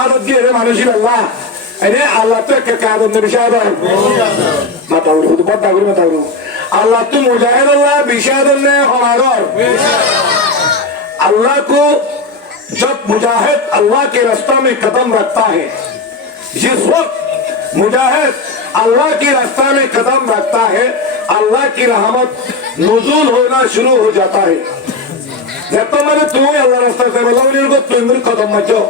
শাহাদাত দিয়ে রে মানুষই আল্লাহ আরে আল্লাহ তো একটা কাদন নবী শাহাদাত মাতা উড়ু তো বড় করে মাতা উড়ু अल्लाह तो मुजाहिद अल्लाह बिशादन ने हमारा अल्लाह को जब मुजाहिद अल्लाह के रास्ता में कदम रखता है जिस वक्त मुजाहिद अल्लाह के रास्ता में कदम रखता है अल्लाह की रहमत नुज़ूल होना शुरू हो जाता है जब तो मैंने तुम्हें अल्लाह रास्ता से बोला उनको तुम कदम मत जाओ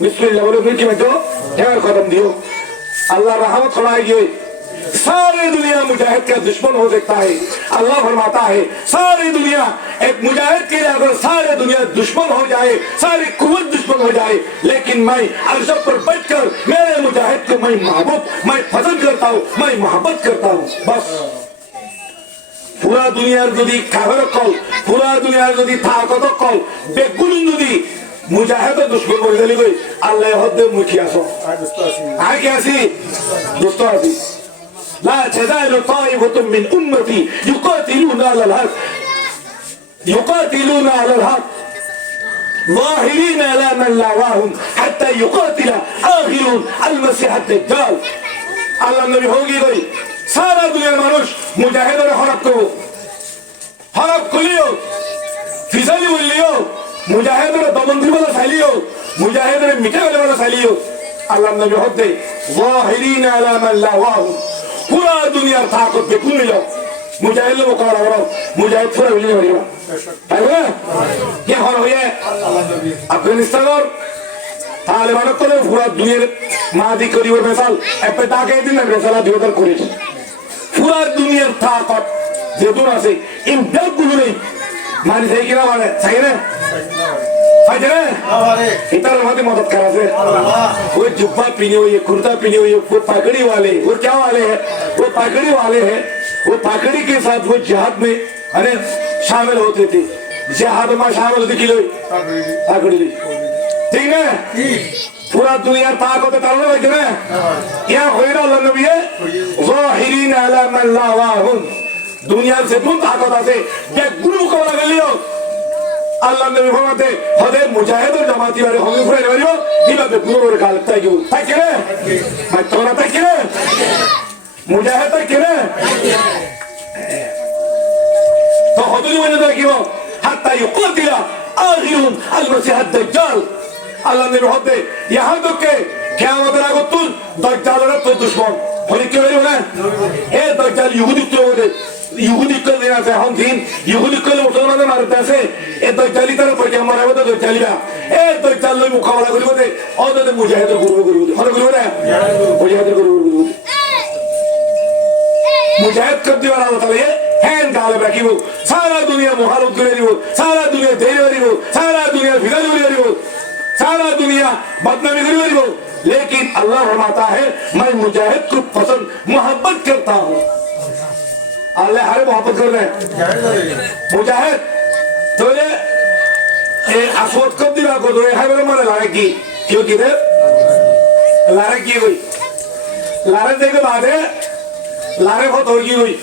बिस्मिल्लाह बोलो फिर मत जाओ यार कदम दियो अल्लाह रहमत फरमाएगी सारी दुनिया मुजाहिद का दुश्मन हो सकता है अल्लाह फरमाता है सारी दुनिया एक मुजाहिद के लिए अगर सारी दुनिया दुश्मन हो जाए सारी कुव्वत दुश्मन हो जाए लेकिन मैं अर्श पर बैठकर मेरे मुजाहिद को मैं महबूब मैं पसंद करता हूँ मैं मोहब्बत करता हूँ बस पूरा दुनियार যদি কাফের কল पूरा दुनियार যদি তাকত কল বেগুন যদি মুজাহিদ দুশ্মন বলে দিলি কই আল্লাহ হদ্দে মুখি আসো আর কি আসি দোস্ত আসি لا تزال طائفة من أمتي يقاتلون على الحق ظاهرين على من لاواهم حتى يقاتل آخرون المسيح الدجال الله النبي होगी कोई सारा दुनिया मानुष मुजाहिद और हरब को लियो फिजाली बोल लियो मुजाहिद और दमंदी वाला सालियो मुजाहिद और मिटे वाला सालियो الله النبي होते ظاهرين على من لاواهم पूरा दुनिया ताकत बेकुन मिलो मुजाहिद लोग कौन हो रहा मुजाहिद पूरा मिलने वाली है है क्या हो रहा है अफगानिस्तान और तालिबान को तो पूरा दुनिया मादी करी और मिसाल ऐसे ताकत दिन में मिसाल दियो तर कोई पूरा दुनिया ताकत जेतुना से इन दस गुरु नहीं मानी सही क्या वाले सही ना अजरे इतना लोग मदद करा से वो जुब्बा पीने हुई कुर्ता पीने हुई वो पगड़ी वाले वो क्या वाले हैं वो पगड़ी वाले हैं वो पगड़ी के साथ वो जिहाद में अरे शामिल होते थे जिहाद में शामिल होते किलो पगड़ी ठीक है पूरा दुनिया ताकत तारने लगे ना क्या होई रहा अल्लाह नबी है ज़ाहिरीन अला मन लावाहुम दुनिया से तुम ताकत आते बेगुरु को लगा लियो अल्लाह ने फरमाते हदे मुजाहिद और जमाती वाले होंगे पूरे वालियों दिला पे गुरु और गाल तक क्यों तक करे मैं तोरा तक करे मुजाहिद तक करे तो हदुनी मैंने तो क्यों हत्ता युक़तिला आखिरुन अल-मसीह ad-दज्जाल अल्लाह ने फरमाते यहाँ तक के क़यामत रागो तुम दज्जाल और तो दुश्मन होने क्यों नहीं होना ये दज्जाल यहूदी तो होते यहूदी कल देना से हम दिन यहूदी कल मुसलमान मारते से ये तो चली तरह पर क्या हमारा वो तो चलिया ये तो चल लो मुकाबला करी बोले और तो मुजाहिद गुरु और गुरु है मुजाहिद गुरु मुजाहिद कर दिया वाला होता है हैन गाल रखी वो सारा दुनिया मुहारत करे वो सारा दुनिया धैर्य वाली वो सारा दुनिया फिजा वाली वो सारा दुनिया बदनामी करी वो लेकिन अल्लाह फरमाता है मैं मुजाहिद को पसंद मोहब्बत करता हूँ अल्लाह हरे मोहब्बत कर रहे हैं मुजाहिद तो ये असवद कब दिला को तो ये है मेरे मन लारे की क्यों किधर लारे की हुई लारे देखे बाद है लारे बहुत होगी हुई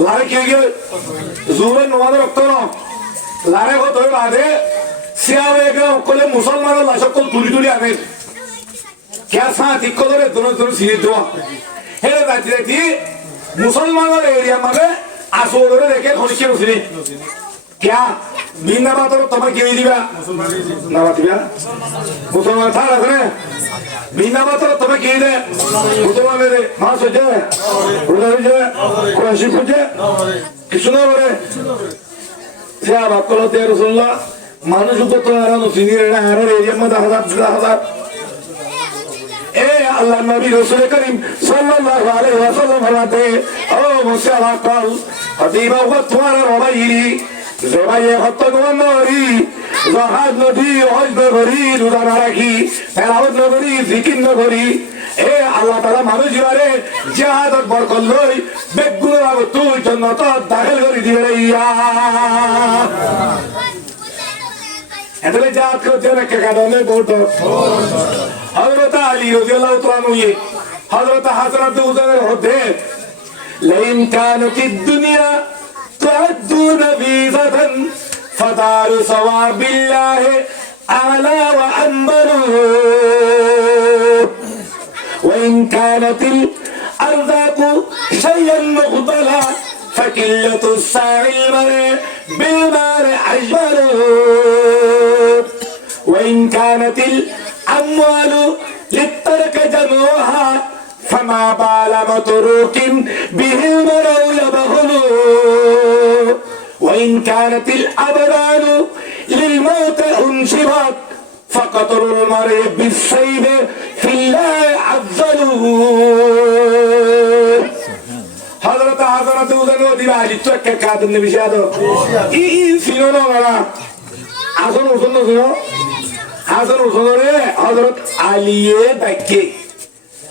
लारे क्यों की हुई ज़ूरन नवाज़ रखते हो लारे बहुत होए बाद है सियावे के कोले मुसलमानों लाशों को तुली आने क्या साथ इक्को दो रे दोनों सीधे दो है ना जाती रहती मुसलमानों एरिया में आसोदरे देखे खोलिके उसने क्या बिना बात तो तुम्हें क्यों दिया ना बात दिया मुसलमान था रखने बिना बात तो तुम्हें क्यों दे मुसलमान दे मां सोचे उधर जो कुरान शरीफ पूछे किसने बोले क्या बात को लोग तेरे सुन ला मानुष को तो आराम उसी रहना हर एरिया में 10,000 अल्लाह नबी रसूल करीम सल्लल्लाहु अलैहि वसल्लम फरमाते ओ मुसल्ला कल हदीबा व तुम्हारा रबाइरी ज़बाये खत्तन व नूरी ज़हाद नबी हज नगरी रुदाना रखी तेलावत नगरी जिकिर नगरी ए अल्लाह ताला मानुष जिवारे जिहाद अकबर करलोई बेगुन लागो तू जन्नत दाखिल करी दिबे या এতলে জাত করতে না কাকাদনে বহুত হযরত আলী রাদিয়াল্লাহু তাআলা ये हज़रत हसन उज़ैर होते लेकिन कानतिद दुनिया तुअद्दु नबीज़तन फदार सवाबिल्लाह आला व अंबरू কানাতিল আরযাকু শাইয়ান মুখতালা ফাকিল্লাতু সাইল মারে বিল মারে আজমারু ওয়া ইন কানাতিল আমওয়ালু লিত্তারক জামুহা ফামা বালা মাতরুকিন বিহিল মারু ইয়াবহুলু ওয়া ইন কানাতিল আবরারু লিল মাউত উনশিবাত فقتل المرء بالسيف في الله عزلوا حضرت وزنو دي باجي توك كادم نبي شادو اي سينو نورا حسن حسن سينو حسن حسن ري حضرت علي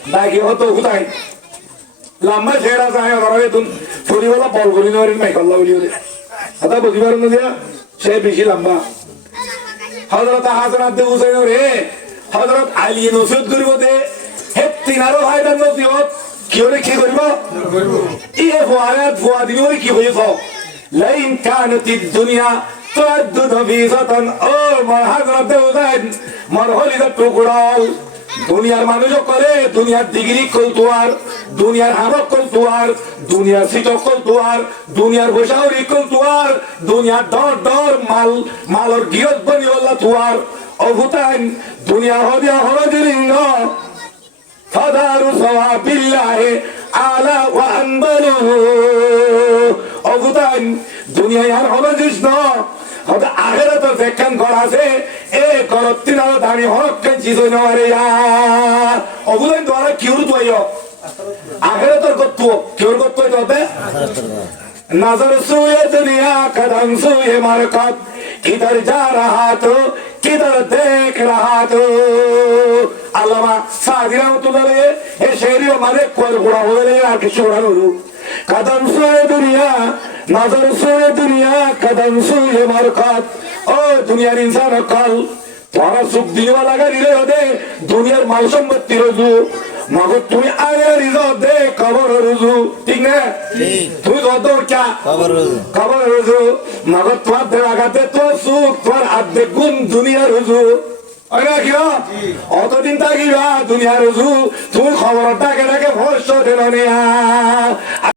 باكي هتو كتاي لما ছেড়া যায় ধরে তুই ফরিওয়ালা বল করি নরে মাইকাল্লা বলিও রে আদা বুঝি পারুন না দিয়া সে বেশি লম্বা হযরত হাসান আব্দে হুসাইন রে হযরত আলী নসিহত করিব দে হে তিনারো ভাইদার নসিহত কি হলে কি করিব ইয়ে ফুয়া দিবি ওই কি হইছ লাইন কানাতিদ দুনিয়া তুআদ্দু ফিসাতান ও মর হযরত আব্দে হুসাইন মর হলিদা টুকরাল দুনিয়ার মানুষ করে দুনিয়ার ডিগ্রি কল তোয়ার দুনিয়ার হামক কল তোয়ার দুনিয়ার সিটক কল তোয়ার দুনিয়ার বসাউরি কল তোয়ার দুনিয়ার দর মালর গিয়ত বনি বললা তোয়ার অভুতান দুনিয়া হদিয়া হরদিলিঙ্গ ফাদারু সওয়াবিল্লাহি আলা ওয়া আনবালু অভুতান দুনিয়ায় আর হরদিস না হয়তো আখেরাতের যেখান ঘর আছে এ করত্তিন আর দামি হরক্কান চিজ হই নরে অবুদান দ্বারা কিউর তুইও আখেরাতের গত্ত কিউর গত্ত হইতে नजर सुए दुनिया कदम सुए मरकत किधर जा रहा तो किधर देख रहा तो अल्लामा सादी रहमतुल्लाह ए शेरी हमारे कोर गुड़ा हो गए यार किशोर हनु कदम सुए दुनिया नजर सुए दुनिया कदम सुए मरकत ओ दुनियार इंसान कल তোরা সুখ দিবা লাগা দিলে দে দুনিয়ার মাল সম্পত্তি রজু মগর তুমি আগে রিজত দে কবর রজু ঠিক না তুই কত क्या কবর রজু মগর তোমার দেওয়াগাতে তো সুখ তোমার আদে গুণ দুনিয়া রজু আরে কি অতদিন থাকিবা দুনিয়া রজু তুমি খবরটা কেটাকে ভরসা দেন